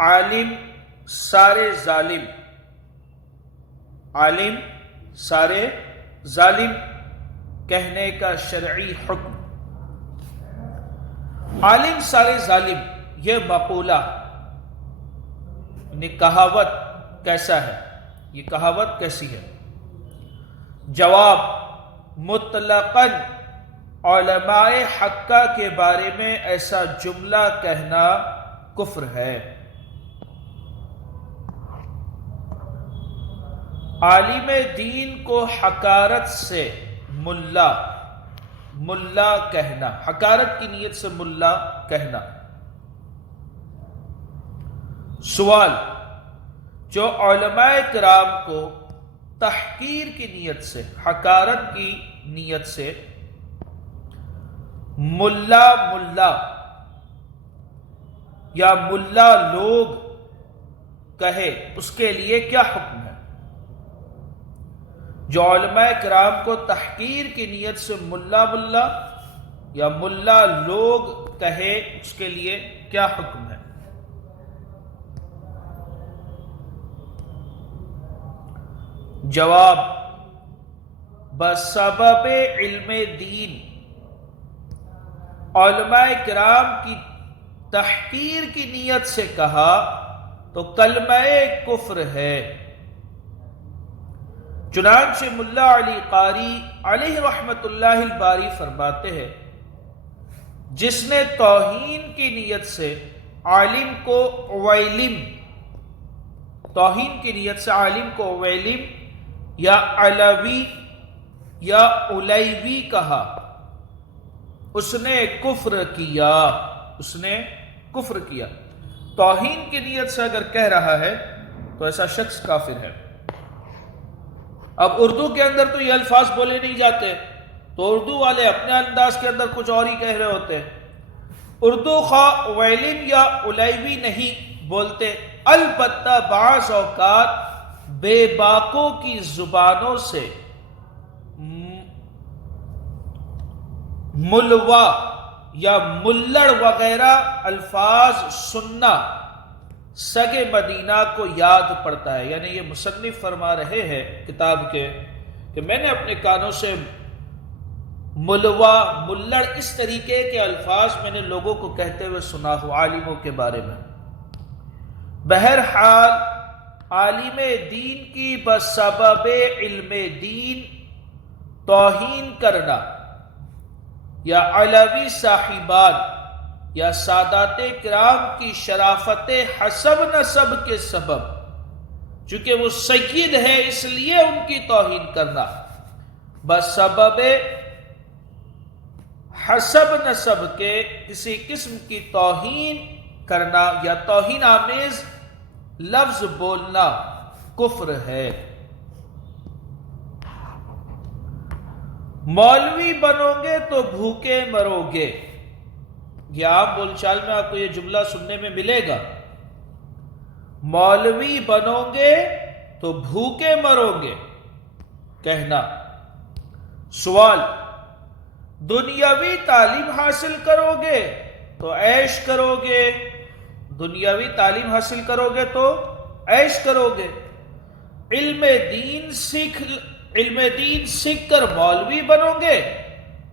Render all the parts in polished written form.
عالم سارے ظالم، عالم سارے ظالم کہنے کا شرعی حکم۔ عالم سارے ظالم یہ مقولہ یعنی کہاوت کیسا ہے، یہ کہاوت کیسی ہے؟ جواب، مطلقاً علماء حقہ کے بارے میں ایسا جملہ کہنا کفر ہے۔ عالم دین کو حقارت سے ملا کہنا، حقارت کی نیت سے ملا کہنا۔ سوال، جو علماء کرام کو تحقیر کی نیت سے، حقارت کی نیت سے ملا یا ملا لوگ کہے، اس کے لیے کیا حکم ہے؟ جو علماء کرام کو تحقیر کی نیت سے ملا یا ملا لوگ کہے، اس کے لیے کیا حکم ہے؟ جواب، بسبب علم دین علماء کرام کی تحقیر کی نیت سے کہا تو کلمہ کفر ہے۔ چنانچہ ملا علی قاری علیہ رحمت اللہ الباری فرماتے ہیں، جس نے توہین کی نیت سے عالم کو ویلم، توہین کی نیت سے عالم کو ویلم یا علوی یا علیوی کہا، اس نے کفر کیا، اس نے کفر کیا۔ توہین کی نیت سے اگر کہہ رہا ہے تو ایسا شخص کافر ہے۔ اب اردو کے اندر تو یہ الفاظ بولے نہیں جاتے، تو اردو والے اپنے انداز کے اندر کچھ اور ہی کہہ رہے ہوتے ہیں۔ اردو خواہ ویلن یا علیوی نہیں بولتے، البتہ بعض اوقات بے باکوں کی زبانوں سے ملوا یا ملڑ وغیرہ الفاظ سننا سگ مدینہ کو یاد پڑتا ہے۔ یعنی یہ مصنف فرما رہے ہیں کتاب کے کہ میں نے اپنے کانوں سے ملوا، ملڑ اس طریقے کے الفاظ میں نے لوگوں کو کہتے ہوئے سنا ہو عالموں کے بارے میں۔ بہرحال عالم دین کی بسبب علم دین توہین کرنا یا علوی صاحبان یا سادات کرام کی شرافت حسب نسب کے سبب، چونکہ وہ سید ہے اس لیے ان کی توہین کرنا، بسبب حسب نسب کے کسی قسم کی توہین کرنا یا توہین آمیز لفظ بولنا کفر ہے۔ مولوی بنو گے تو بھوکے مرو گے، یہ عام بول چال میں آپ کو یہ جملہ سننے میں ملے گا۔ مولوی بنو گے تو بھوکے مرو گے کہنا۔ سوال، دنیاوی تعلیم حاصل کرو گے تو عیش کرو گے، دنیاوی تعلیم حاصل کرو گے تو عیش کرو گے، علم دین سیکھ کر مولوی بنو گے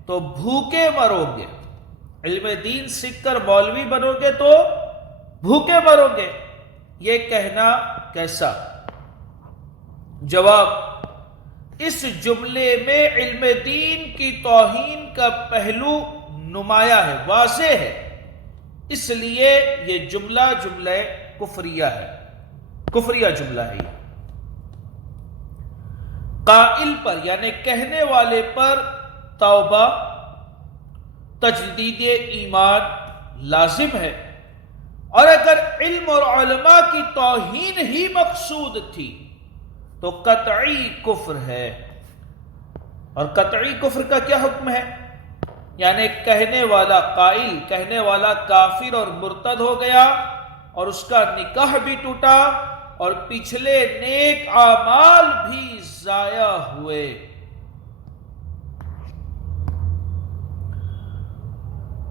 تو بھوکے مرو گے، علم دین سیکھ کر مولوی بنو گے تو بھوکے مرو گے، یہ کہنا کیسا؟ جواب، اس جملے میں علم دین کی توہین کا پہلو نمایاں ہے، واضح ہے، اس لیے یہ جملہ کفریہ ہے، کفریہ جملہ ہے یہ۔ قائل پر یعنی کہنے والے پر توبہ، تجدید ایمان لازم ہے، اور اگر علم اور علماء کی توہین ہی مقصود تھی تو قطعی کفر ہے۔ اور قطعی کفر کا کیا حکم ہے؟ یعنی کہنے والا قائل، کہنے والا کافر اور مرتد ہو گیا اور اس کا نکاح بھی ٹوٹا اور پچھلے نیک اعمال بھی ضائع ہوئے۔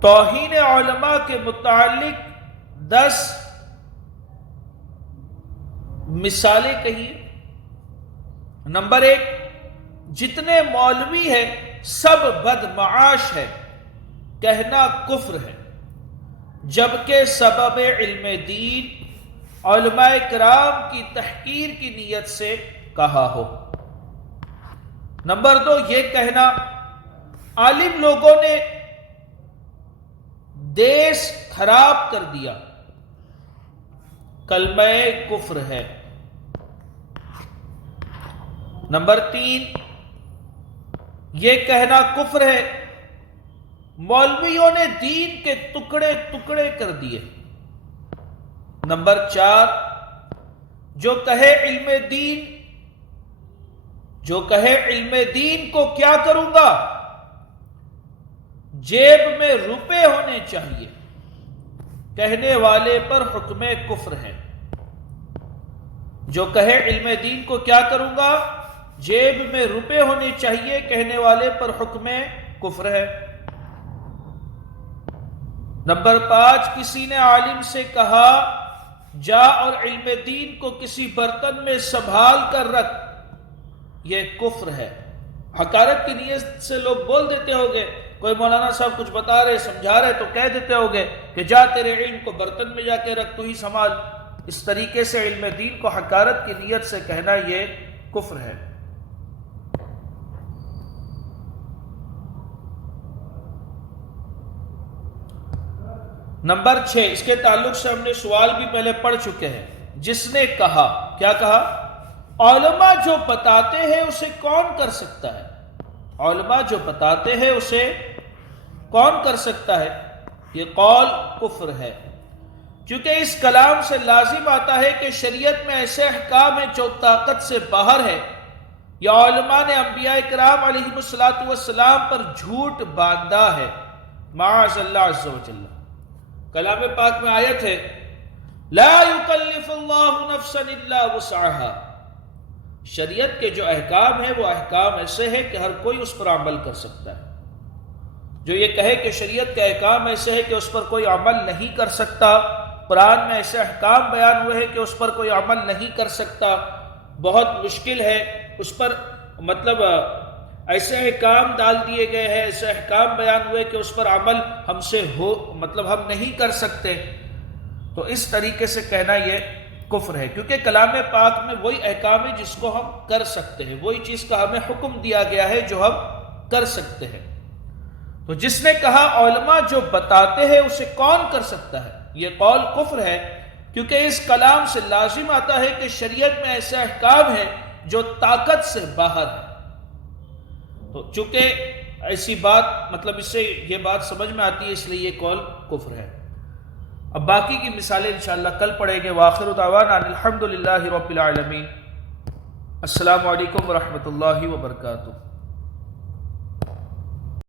توہین علماء کے متعلق 10 مثالیں کہیے۔ نمبر 1، جتنے مولوی ہیں سب بدمعاش ہے، کہنا کفر ہے، جبکہ سبب علم دین علماء کرام کی تحقیر کی نیت سے کہا ہو۔ نمبر 2، یہ کہنا عالم لوگوں نے دیس خراب کر دیا، کلمہ کفر ہے۔ نمبر 3، یہ کہنا کفر ہے، مولویوں نے دین کے ٹکڑے ٹکڑے کر دیے۔ نمبر 4، جو کہے علم دین کو کیا کروں گا، جیب میں روپے ہونے چاہیے، کہنے والے پر حکم کفر ہے۔ جو کہے علم دین کو کیا کروں گا، جیب میں روپے ہونے چاہیے، کہنے والے پر حکم کفر ہے۔ نمبر 5، کسی نے عالم سے کہا جا اور علم دین کو کسی برتن میں سنبھال کر رکھ، یہ کفر ہے۔ حقارت کی نیت سے لوگ بول دیتے ہوگے، کوئی مولانا صاحب کچھ بتا رہے سمجھا رہے تو کہہ دیتے ہوگے کہ جا تیرے علم کو برتن میں جا کے رکھ، تو ہی سنبھال۔ اس طریقے سے علم دین کو حقارت کی نیت سے کہنا یہ کفر ہے۔ نمبر 6، اس کے تعلق سے ہم نے سوال بھی پہلے پڑھ چکے ہیں۔ جس نے کہا، کیا کہا؟ علماء جو بتاتے ہیں اسے کون کر سکتا ہے؟ علماء جو بتاتے ہیں اسے کون کر سکتا ہے؟ یہ قول کفر ہے، کیونکہ اس کلام سے لازم آتا ہے کہ شریعت میں ایسے احکام ہیں جو طاقت سے باہر ہے، یا علماء نے انبیاء کرام علیہ السلام پر جھوٹ باندھا ہے، معاذ اللہ عز و جل۔ کلام پاک میں آیت ہے، لا یکلف اللہ نفسا الا وسعها۔ شریعت کے جو احکام ہیں وہ احکام ایسے ہیں کہ ہر کوئی اس پر عمل کر سکتا ہے۔ جو یہ کہے کہ شریعت کے احکام ایسے ہیں کہ اس پر کوئی عمل نہیں کر سکتا، قرآن میں ایسے احکام بیان ہوئے ہیں کہ اس پر کوئی عمل نہیں کر سکتا، بہت مشکل ہے اس پر، مطلب ایسے احکام ڈال دیے گئے ہیں، ایسے احکام بیان ہوئے کہ اس پر عمل ہم سے ہو، مطلب ہم نہیں کر سکتے، تو اس طریقے سے کہنا یہ کفر ہے، کیونکہ کلام پاک میں وہی احکام ہے جس کو ہم کر سکتے ہیں، وہی چیز کا ہمیں حکم دیا گیا ہے جو ہم کر سکتے ہیں۔ تو جس نے کہا علماء جو بتاتے ہیں اسے کون کر سکتا ہے، یہ قول کفر ہے، کیونکہ اس کلام سے لازم آتا ہے کہ شریعت میں ایسے احکام ہیں جو طاقت سے باہر ہے۔ تو چونکہ ایسی بات، مطلب اس سے یہ بات سمجھ میں آتی ہے، اس لیے یہ قول کفر ہے۔ اب باقی کی مثالیں انشاءاللہ کل پڑھیں گے۔ وآخر دعوانا الحمدللہ رب العالمین۔ السلام علیکم ورحمۃ اللہ وبرکاتہ۔